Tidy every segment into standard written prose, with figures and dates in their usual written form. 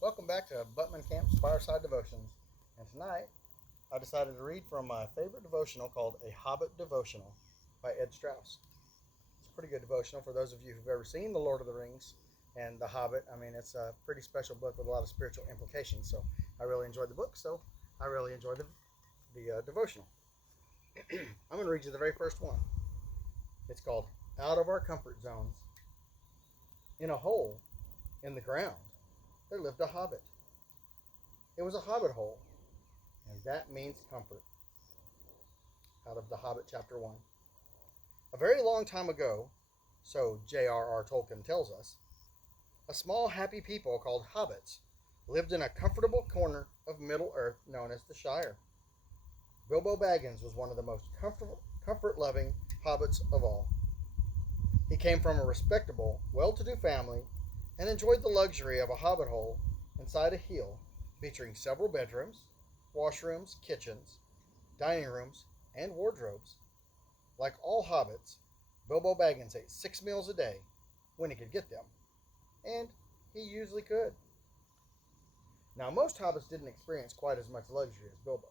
Welcome back to Butman Camp's Fireside Devotions. And tonight, I decided to read from my favorite devotional called A Hobbit Devotional by Ed Strauss. It's a pretty good devotional for those of you who've ever seen The Lord of the Rings and The Hobbit. I mean, it's a pretty special book with a lot of spiritual implications. So I really enjoyed the book, so I really enjoyed the devotional. I'm going to read you the very first one. It's called Out of Our Comfort Zones. In a hole in the ground, there lived a hobbit. It was a hobbit hole, and that means comfort. Out of The Hobbit, Chapter 1. A very long time ago, so J.R.R. Tolkien tells us, a small happy people called hobbits lived in a comfortable corner of Middle-earth known as the Shire. Bilbo Baggins was one of the most comfort-loving hobbits of all. He came from a respectable, well-to-do family and enjoyed the luxury of a hobbit hole inside a hill featuring several bedrooms, washrooms, kitchens, dining rooms, and wardrobes. Like all hobbits, Bilbo Baggins ate 6 meals a day when he could get them, and he usually could. Now, most hobbits didn't experience quite as much luxury as Bilbo,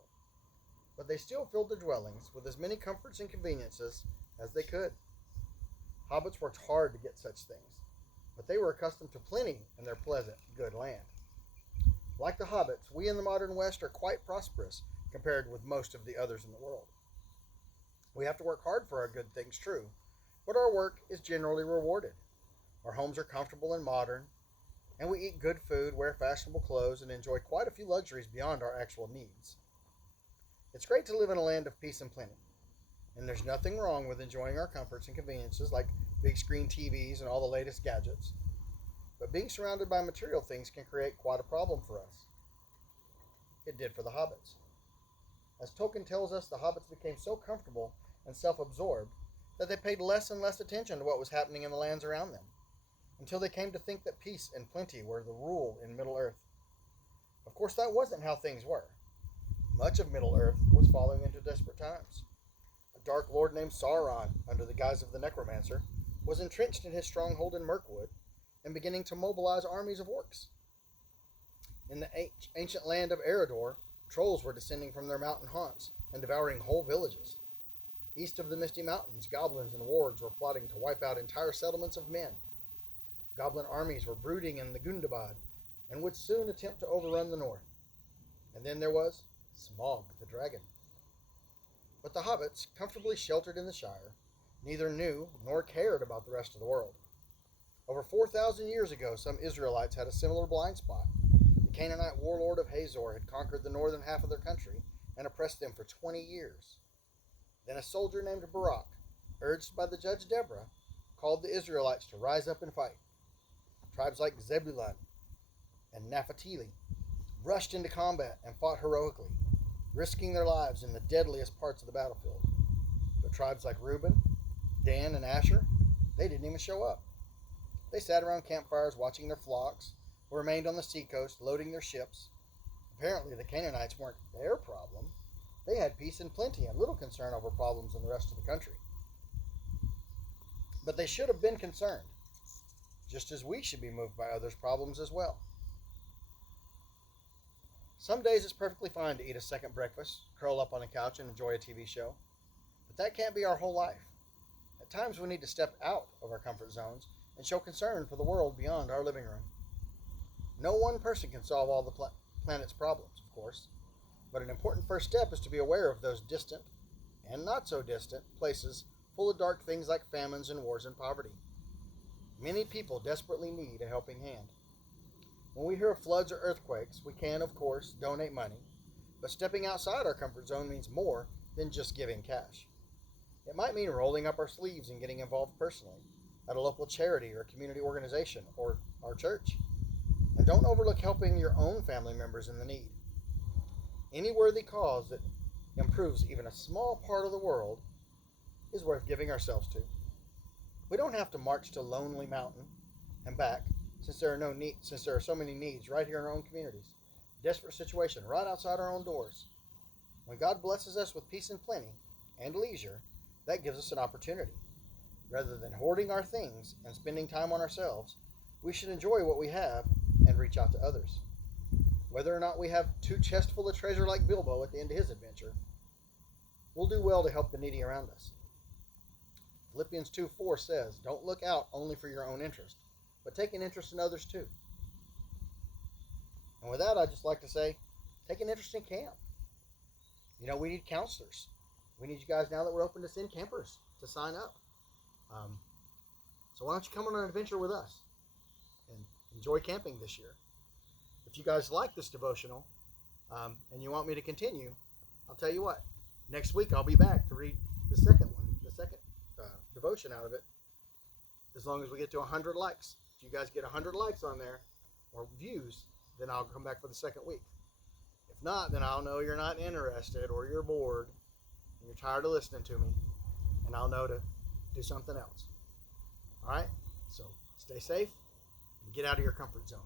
but they still filled their dwellings with as many comforts and conveniences as they could. Hobbits worked hard to get such things, but they were accustomed to plenty in their pleasant, good land. Like the hobbits, we in the modern West are quite prosperous compared with most of the others in the world. We have to work hard for our good things, true, but our work is generally rewarded. Our homes are comfortable and modern, and we eat good food, wear fashionable clothes, and enjoy quite a few luxuries beyond our actual needs. It's great to live in a land of peace and plenty, and there's nothing wrong with enjoying our comforts and conveniences like big screen TVs and all the latest gadgets. But being surrounded by material things can create quite a problem for us. It did for the hobbits. As Tolkien tells us, the hobbits became so comfortable and self-absorbed that they paid less and less attention to what was happening in the lands around them, until they came to think that peace and plenty were the rule in Middle-earth. Of course, that wasn't how things were. Much of Middle-earth was falling into desperate times. A dark lord named Sauron, under the guise of the Necromancer, was entrenched in his stronghold in Mirkwood and beginning to mobilize armies of orcs. In the ancient land of Eredor, trolls were descending from their mountain haunts and devouring whole villages. East of the Misty Mountains, goblins and wargs were plotting to wipe out entire settlements of men. Goblin armies were brooding in the Gundabad and would soon attempt to overrun the north. And then there was Smaug the dragon. But the hobbits, comfortably sheltered in the Shire, neither knew nor cared about the rest of the world. Over 4,000 years ago, some Israelites had a similar blind spot. The Canaanite warlord of Hazor had conquered the northern half of their country and oppressed them for 20 years. Then a soldier named Barak, urged by the judge Deborah, called the Israelites to rise up and fight. Tribes like Zebulun and Naphtali rushed into combat and fought heroically, risking their lives in the deadliest parts of the battlefield. But tribes like Reuben, Dan, and Asher, they didn't even show up. They sat around campfires watching their flocks, or remained on the seacoast loading their ships. Apparently the Canaanites weren't their problem. They had peace and plenty and little concern over problems in the rest of the country. But they should have been concerned, just as we should be moved by others' problems as well. Some days it's perfectly fine to eat a second breakfast, curl up on a couch, and enjoy a TV show. But that can't be our whole life. At times we need to step out of our comfort zones and show concern for the world beyond our living room. No one person can solve all the planet's problems, of course, but an important first step is to be aware of those distant, and not so distant, places full of dark things like famines and wars and poverty. Many people desperately need a helping hand. When we hear of floods or earthquakes, we can, of course, donate money, but stepping outside our comfort zone means more than just giving cash. It might mean rolling up our sleeves and getting involved personally at a local charity or community organization or our church. And don't overlook helping your own family members in the need. Any worthy cause that improves even a small part of the world is worth giving ourselves to. We don't have to march to Lonely Mountain and back since there are so many needs right here in our own communities. Desperate situation right outside our own doors. When God blesses us with peace and plenty and leisure, that gives us an opportunity. Rather than hoarding our things and spending time on ourselves, we should enjoy what we have and reach out to others. whether or not we have 2 chests full of treasure like Bilbo at the end of his adventure, we'll do well to help the needy around us. Philippians 2:4 says, don't look out only for your own interest, but take an interest in others too. And with that, I'd just like to say, take an interest in camp. We need counselors. We need you guys, now that we're open to send campers, to sign up. So why don't you come on an adventure with us and enjoy camping this year? If you guys like this devotional and you want me to continue, I'll tell you what. Next week I'll be back to read the second devotion out of it, as long as we get to 100 likes. If you guys get 100 likes on there, or views, then I'll come back for the second week. If not, then I'll know you're not interested, or you're bored, and you're tired of listening to me, and I'll know to do something else. All right? So stay safe and get out of your comfort zone.